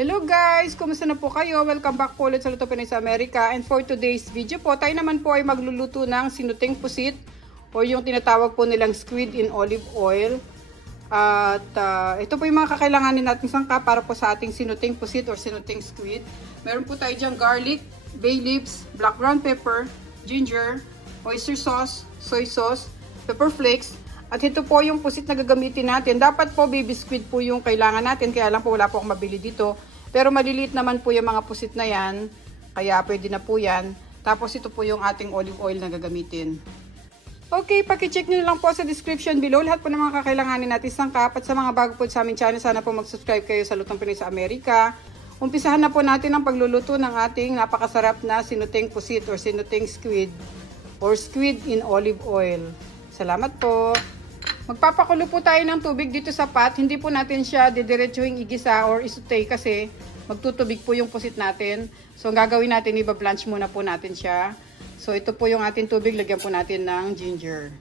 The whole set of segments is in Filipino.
Hello guys! Kumusta na po kayo? Welcome back po ulit sa Luto Pinoy sa Amerika. And for today's video po, tayo naman po ay magluluto ng sinuting pusit o yung tinatawag po nilang squid in olive oil. At ito po yung mga kakailanganin natin sangka para po sa ating sinuting pusit or sinuting squid. Meron po tayo dyan garlic, bay leaves, black ground pepper, ginger, oyster sauce, soy sauce, pepper flakes. At ito po yung pusit na gagamitin natin. Dapat po baby squid po yung kailangan natin. Kaya lang po wala po akong mabili dito. Pero maliliit naman po yung mga pusit na yan. Kaya pwede na po yan. Tapos ito po yung ating olive oil na gagamitin. Okay, pakicheck nyo lang po sa description below. Lahat po ng mga kakailanganin natin sangkap. At sa mga bago po sa aming channel, sana po mag-subscribe kayo sa Lutong Pinoy sa Amerika. Umpisahan na po natin ang pagluluto ng ating napakasarap na sinuting pusit or sinuting squid or squid in olive oil. Salamat po. Magpapakulo po tayo ng tubig dito sa pot. Hindi po natin siya didiretsuhin igisa or isutay kasi magtutubig po yung pusit natin. So, ang gagawin natin, iba-blanch muna po natin siya. So, ito po yung ating tubig. Lagyan po natin ng ginger.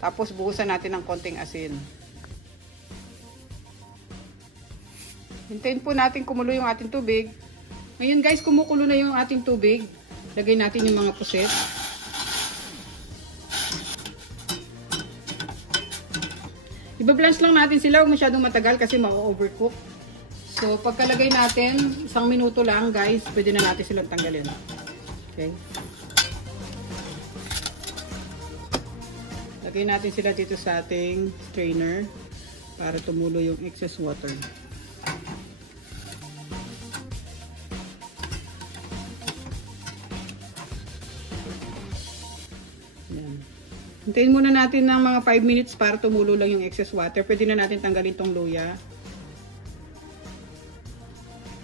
Tapos, buhusan natin ng konting asin. Hintayin po natin kumulo yung ating tubig. Ngayon guys, kumukulo na yung ating tubig. Lagay natin yung mga pusit. Iba-blanch lang natin sila, huwag masyadong matagal kasi ma-overcook. So, pagkalagay natin, 1 minuto lang guys, pwede na natin silang tanggalin. Okay. Lagay natin sila dito sa ating strainer para tumulo yung excess water. Yan. Hintayin muna natin ng mga 5 minutes para tumulo lang yung excess water. Pwede na natin tanggalin tong luya.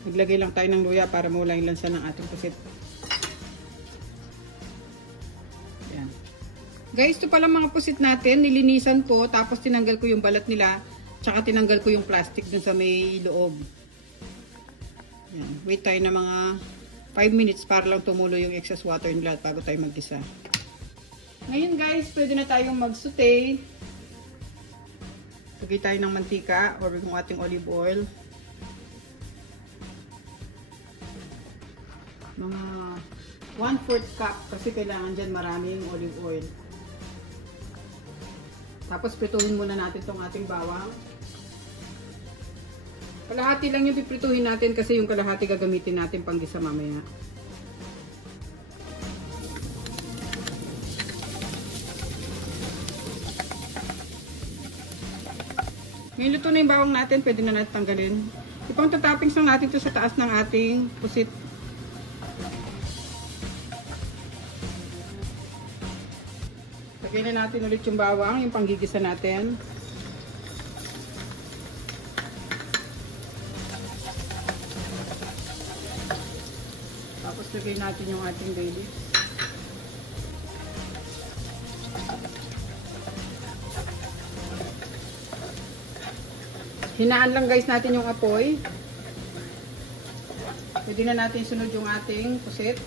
Maglagay lang tayo ng luya para mawala yung lansa ng ating pusit. Yan. Guys, ito pala mga pusit natin. Nilinisan ko, tapos tinanggal ko yung balat nila. Tsaka tinanggal ko yung plastic dun sa may loob. Yan. Wait tayo na mga 5 minutes para lang tumulo yung excess water nila bago tayo mag-isa. Ngayon guys, pwede na tayong mag-saute. Lagay tayo ng mantika or yung ating olive oil. Mga 1/4 cup kasi kailangan dyan marami yung olive oil. Tapos prituhin muna natin itong ating bawang. Kalahati lang yung piprituhin natin kasi yung kalahati gagamitin natin pang gisa mamaya. Ngayon luto na yung bawang natin, pwede na natin tanggalin. Ipang tatoppings lang natin ito sa taas ng ating pusit. Lagay na natin ulit yung bawang, yung panggigisa natin. Tapos lagay natin yung ating bay leaves. Hinaan lang guys natin yung apoy. Pwede na natin sunod yung ating pusit.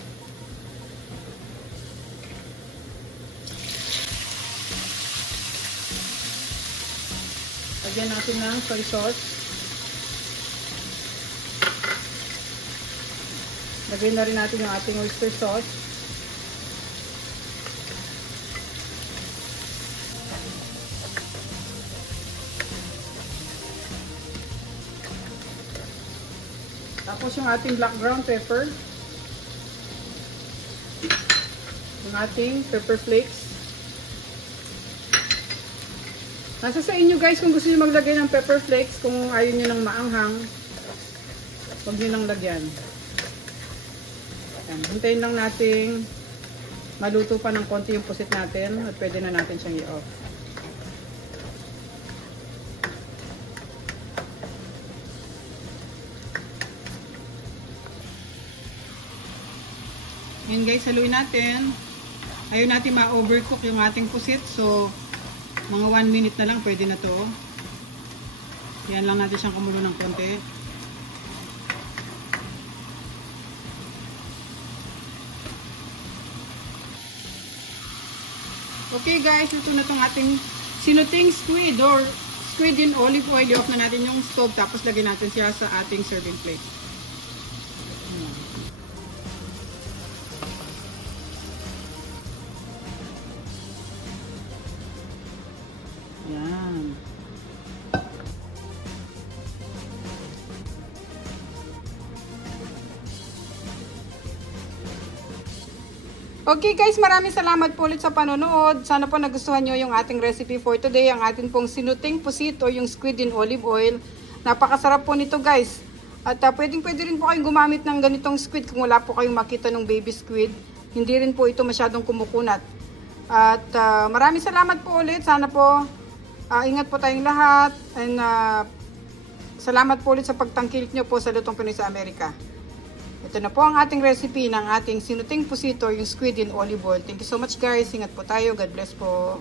Lagyan natin ng soy sauce. Lagyan na rin natin yung ating oyster sauce. Tapos yung ating black ground pepper. Yung ating pepper flakes. Nasa sa inyo guys kung gusto niyo maglagay ng pepper flakes. Kung ayaw niyo ng maanghang, huwag niyo nang lagyan. Yan. Hintayin lang nating maluto pa ng konti yung pusit natin at pwede na natin siyang i-off. Ngayon guys, haluin natin. Ayaw natin ma-overcook yung ating pusit. So, mga 1 minute na lang pwede na to. Yan lang natin siyang kumulo ng konti. Okay guys, ito na itong ating sinuting squid or squid in olive oil. I-off na natin yung stove tapos lagyan natin siya sa ating serving plate. Yan. Okay guys, maraming salamat po ulit sa panonood. Sana po nagustuhan nyo yung ating recipe for today. Ang atin pong sinuting pusit o yung squid in olive oil. Napakasarap po nito guys. At pwede rin po kayong gumamit ng ganitong squid kung wala po kayong makita ng baby squid. Hindi rin po ito masyadong kumukunat. At maraming salamat po ulit. Sana po ingat po tayong lahat. And salamat po ulit sa pagtangkilik nyo po sa Lutong Pinoy sa Amerika. Ito na po ang ating recipe ng ating sinuting pusito, yung squid in olive oil. Thank you so much guys. Ingat po tayo. God bless po.